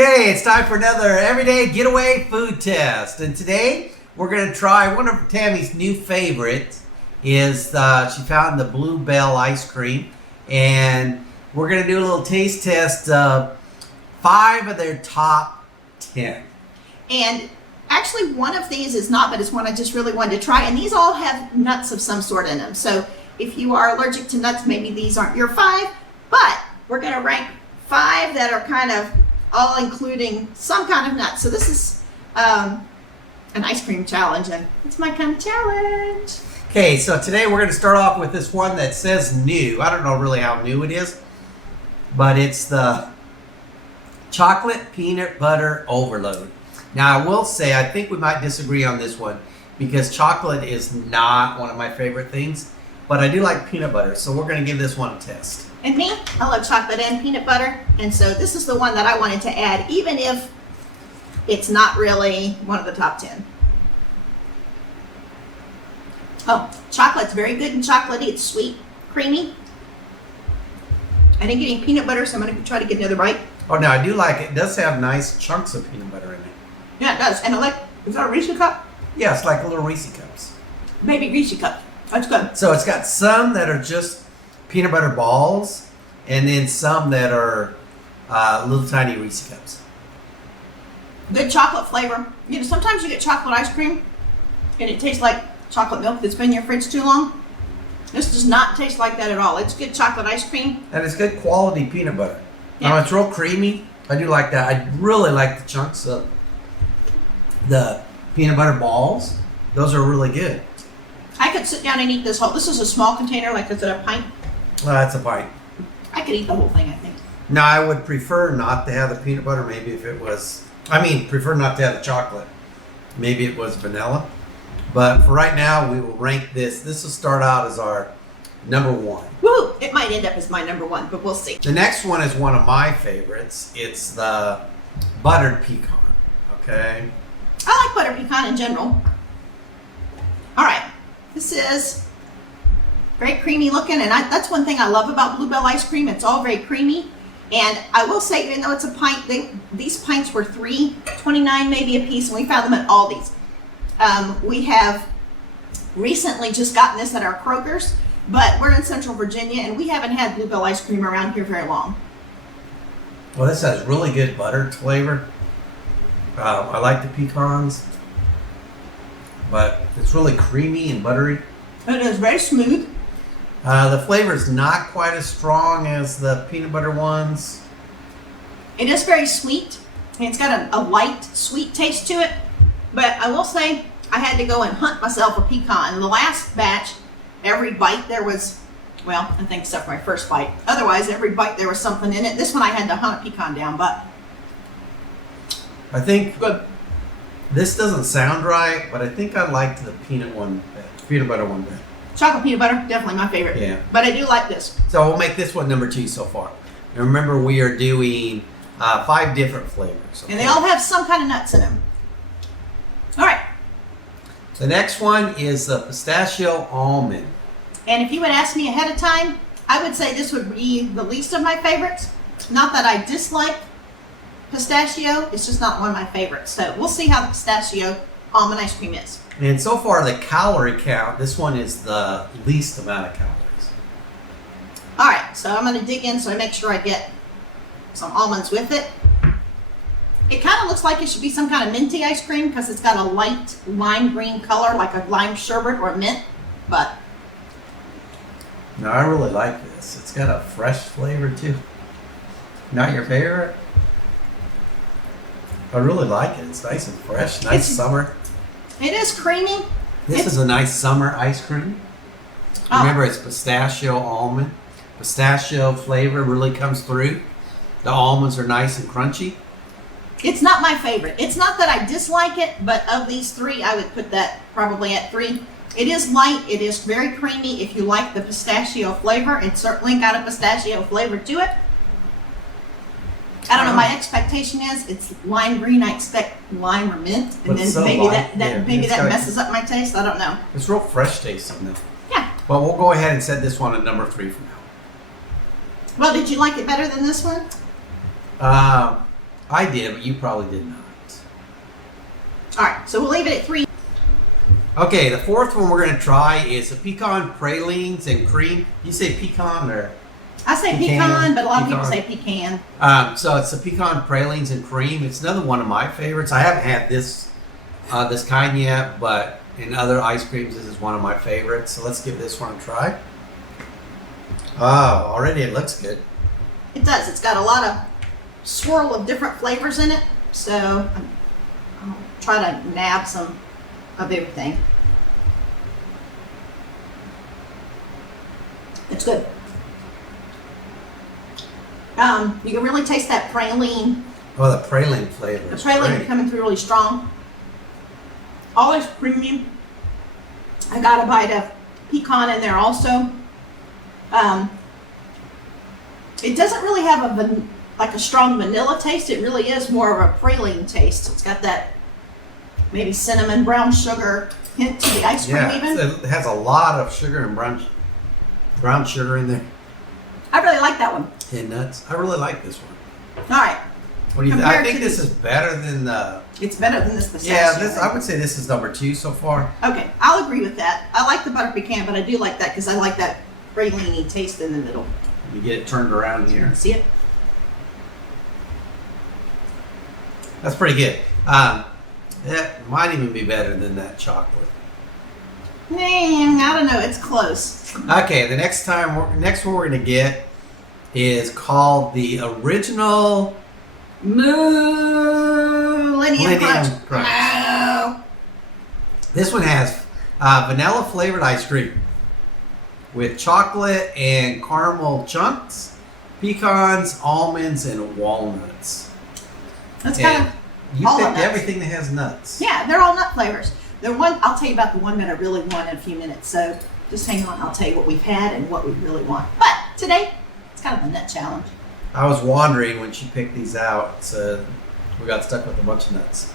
Okay, it's time for another everyday getaway food test. And today we're going to try one of Tammy's new favorites. She found the Bluebell ice cream. And we're going to do a little taste test of 5 of their top 10. And actually one of these is not, but it's one I just really wanted to try. And these all have nuts of some sort in them. So if you are allergic to nuts, maybe these aren't your 5. But we're going to rank 5 that are kind of all including some kind of nut. So this is an ice cream challenge, and it's my kind of challenge. Okay, so today we're going to start off with this one that says new. I don't know really how new it is, but it's the chocolate peanut butter overload. Now I will say I think we might disagree on this one because chocolate is not one of my favorite things, but I do like peanut butter, so we're going to give this one a test. And me, I love chocolate and peanut butter, and so this is the one that I wanted to add, even if it's not really one of the top 10. Oh, chocolate's very good and chocolatey. It's sweet, creamy. I didn't get any peanut butter, so I'm going to try to get another bite. Oh, now I do like it. It does have nice chunks of peanut butter in it. Yeah, it does. And I like, is that a Reese cup? Yeah, it's like little Reese cups. Maybe Reese cup. That's good. So it's got some that are just peanut butter balls, and then some that are little tiny Reese cups. Good chocolate flavor. You know, sometimes you get chocolate ice cream, and it tastes like chocolate milk that's been in your fridge too long. This does not taste like that at all. It's good chocolate ice cream. And it's good quality peanut butter. Yeah. Now it's real creamy. I do like that. I really like the chunks of the peanut butter balls. Those are really good. I could sit down and eat this whole. This is a small container, like is it a pint? Well, that's a bite. I could eat the whole thing, I think. Now I would prefer not to have the peanut butter. Maybe if it was, prefer not to have the chocolate. Maybe it was vanilla. But for right now, we will rank this. This will start out as our number 1. Woo! It might end up as my number 1, but we'll see. The next one is one of my favorites. It's the buttered pecan. Okay. I like butter pecan in general. All right. This is very creamy looking, and that's one thing I love about Bluebell ice cream. It's all very creamy. And I will say, even though it's a pint, these pints were $3.29 maybe a piece, and we found them at Aldi's. We have recently just gotten this at our Kroger's, but we're in Central Virginia, and we haven't had Bluebell ice cream around here very long. Well, this has really good buttered flavor. I like the pecans, but it's really creamy and buttery. It is very smooth. The flavor is not quite as strong as the peanut butter ones. It is very sweet, and it's got a light, sweet taste to it. But I will say, I had to go and hunt myself a pecan. In the last batch, every bite there was, well, I think except for my first bite. Otherwise, every bite there was something in it. This one I had to hunt a pecan down, but I think good. This doesn't sound right, but I think I liked the peanut butter one better. Chocolate peanut butter, definitely my favorite. Yeah. But I do like this. So we'll make this one number 2 so far. And remember, we are doing 5 different flavors. Okay? And they all have some kind of nuts in them. All right. The next one is the pistachio almond. And if you would ask me ahead of time, I would say this would be the least of my favorites. Not that I dislike pistachio, it's just not one of my favorites. So we'll see how the pistachio almond ice cream is. And so far, the calorie count, this one is the least amount of calories. All right, so I'm going to dig in so I make sure I get some almonds with it. It kind of looks like it should be some kind of minty ice cream because it's got a light lime green color, like a lime sherbet or mint, but No, I really like this. It's got a fresh flavor too. Not your favorite? I really like it. It's nice and fresh. Nice summer. it is creamy. This is a nice summer ice cream. Remember, it's pistachio almond. Pistachio flavor really comes through. The almonds are nice and crunchy. It's not my favorite. It's not that I dislike it, but of these 3, I would put that probably at 3. It is light. It is very creamy. If you like the pistachio flavor, it's certainly got a pistachio flavor to it. I don't know. My expectation is it's lime green. I expect lime or mint, and then so maybe light. that messes up my taste. I don't know. It's real fresh tasting though. Yeah. Well, we'll go ahead and set this one at number 3 for now. Well, did you like it better than this one? I did, but you probably did not. All right, so we'll leave it at 3. Okay, the fourth one we're going to try is a pecan pralines and cream. You say pecan or? I say pecan, but a lot of people say pecan. So it's a pecan pralines and cream. It's another one of my favorites. I haven't had this kind yet, but in other ice creams, this is one of my favorites. So let's give this one a try. Oh, already it looks good. It does. It's got a lot of swirl of different flavors in it. So I'll try to nab some of everything. It's good. You can really taste that praline. Oh, the praline flavor. The praline coming through really strong. Always creamy. I got a bite of pecan in there also. It doesn't really have a strong vanilla taste. It really is more of a praline taste. It's got that maybe cinnamon, brown sugar hint to the ice cream even. It has a lot of sugar and brown sugar in there. I really like that one. And nuts. I really like this one. All right. What do you think? I think this is better than the... It's better than this pistachio. Yeah, I would say this is number 2 so far. Okay, I'll agree with that. I like the butter pecan, but I do like that because I like that praline-y taste in the middle. You get it turned around here. See it? That's pretty good. That might even be better than that chocolate. I don't know. It's close. Okay, the next one we're going to get is called the original Millennium Crunch. No. This one has vanilla flavored ice cream with chocolate and caramel chunks, pecans, almonds, and walnuts. That's kind of you picked everything that has nuts. Yeah, they're all nut flavors. I'll tell you about the one that I really want in a few minutes. So just hang on. I'll tell you what we've had and what we really want. But today, it's kind of a nut challenge. I was wondering when she picked these out, so we got stuck with a bunch of nuts.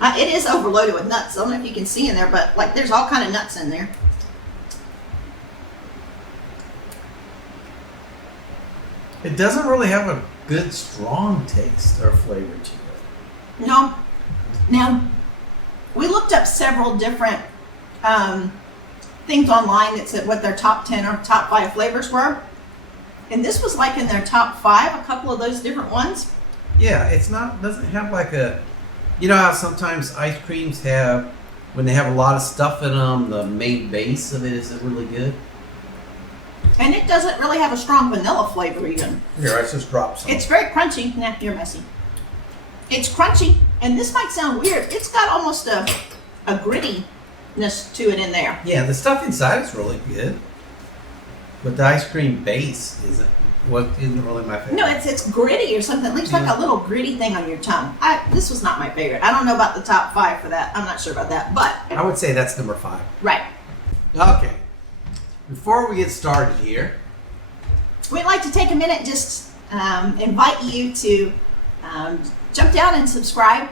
It is overloaded with nuts. I don't know if you can see in there, but like there's all kind of nuts in there. It doesn't really have a good, strong taste or flavor to it. No. Now, we looked up several different things online that said what their top 10 or top 5 flavors were. And this was like in their top 5, a couple of those different ones. Yeah, doesn't have like a, you know how sometimes ice creams have, when they have a lot of stuff in them, the main base of it isn't really good. And it doesn't really have a strong vanilla flavor even. Here, let's just drop some. It's very crunchy. Nah, you're messy. It's crunchy, and this might sound weird. It's got almost a grittiness to it in there. Yeah, the stuff inside is really good. But the ice cream base isn't really my favorite. No, it's gritty or something. It leaves like a little gritty thing on your tongue. This was not my favorite. I don't know about the top 5 for that. I'm not sure about that, but I would say that's number 5. Right. Okay. Before we get started here, we'd like to take a minute and just invite you to jump down and subscribe.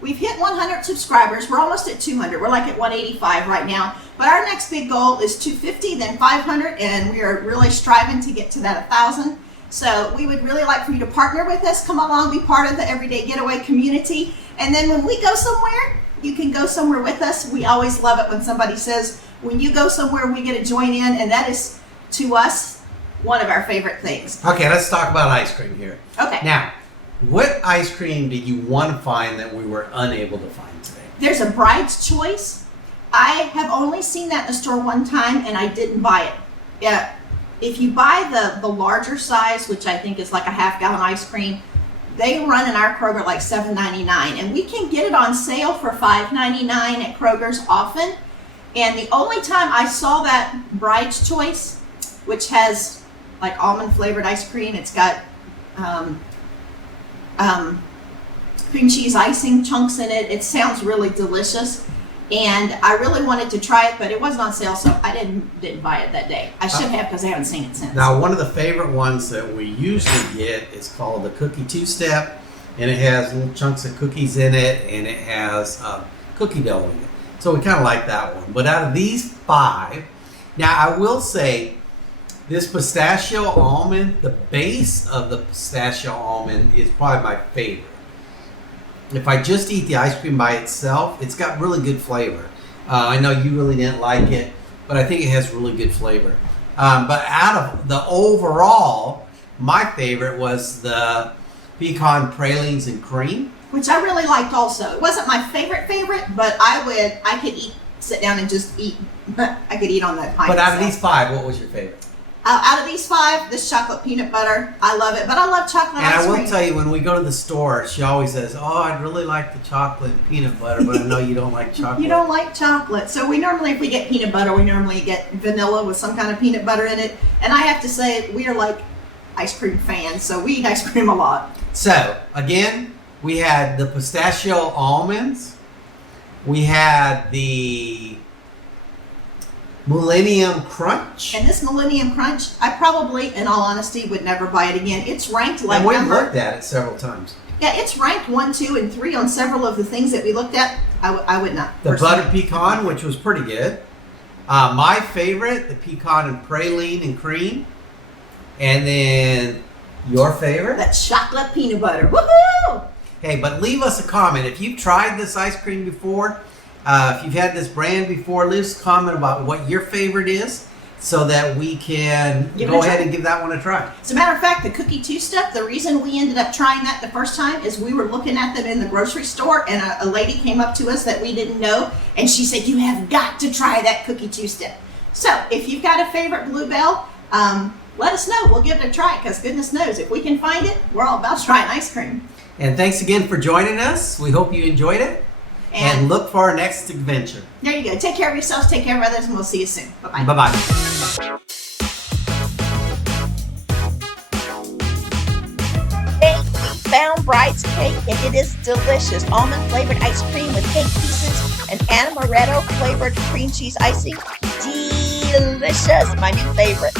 We've hit 100 subscribers. We're almost at 200. We're like at 185 right now. But our next big goal is 250, then 500, and we are really striving to get to that 1,000. So we would really like for you to partner with us, come along, be part of the Everyday Getaway community. And then when we go somewhere, you can go somewhere with us. We always love it when somebody says, when you go somewhere, we get to join in. And that is, to us, one of our favorite things. Okay, let's talk about ice cream here. Okay. Now, what ice cream did you want to find that we were unable to find today? There's a Bride's Choice. I have only seen that in the store one time, and I didn't buy it. Yeah, if you buy the larger size, which I think is like a half-gallon ice cream, they run in our Kroger like $7.99, and we can get it on sale for $5.99 at Kroger's often. And the only time I saw that Bride's Choice, which has like almond flavored ice cream, it's got cream cheese icing chunks in it. It sounds really delicious. And I really wanted to try it, but it wasn't on sale, so I didn't buy it that day. I should have because I haven't seen it since. Now, one of the favorite ones that we usually get is called the Cookie Two-Step, and it has little chunks of cookies in it, and it has cookie dough in it. So we kind of like that one. But out of these 5, now I will say, This pistachio almond, the base of the pistachio almond is probably my favorite. If I just eat the ice cream by itself, it's got really good flavor. I know you really didn't like it, but I think it has really good flavor. But out of the overall, my favorite was the pecan pralines and cream. Which I really liked also. It wasn't my favorite, but I could sit down and just eat. I could eat on that pie. But out of these 5, what was your favorite? Out of these 5, this chocolate peanut butter, I love it. But I love chocolate ice cream. And I will tell you, when we go to the store, she always says, "Oh, I'd really like the chocolate and peanut butter, but I know you don't like chocolate." You don't like chocolate. So we normally, if we get peanut butter, we normally get vanilla with some kind of peanut butter in it. And I have to say, we are like ice cream fans, so we eat ice cream a lot. So, again, we had the pistachio almonds. We had the Millennium Crunch. And this Millennium Crunch, I probably, in all honesty, would never buy it again. It's ranked like And we've looked at it several times. Yeah, it's ranked 1, 2, and 3 on several of the things that we looked at. I would not. The butter pecan, which was pretty good. My favorite, the pecan and praline and cream. And then your favorite? That chocolate peanut butter. Woohoo! Hey, but leave us a comment. If you've tried this ice cream before, if you've had this brand before, leave us a comment about what your favorite is so that we can go ahead and give that one a try. As a matter of fact, the cookie two-step, the reason we ended up trying that the first time is we were looking at them in the grocery store, and a lady came up to us that we didn't know, and she said, "You have got to try that cookie two-step." So if you've got a favorite Bluebell, let us know. We'll give it a try, because goodness knows, if we can find it, we're all about trying ice cream. And thanks again for joining us. We hope you enjoyed it. And look for our next adventure. There you go. Take care of yourselves, take care of others, and we'll see you soon. Bye-bye. Bye-bye. Hey, we found Bride's cake, and it is delicious. Almond-flavored ice cream with cake pieces and amaretto-flavored cream cheese icing. Delicious. My new favorite.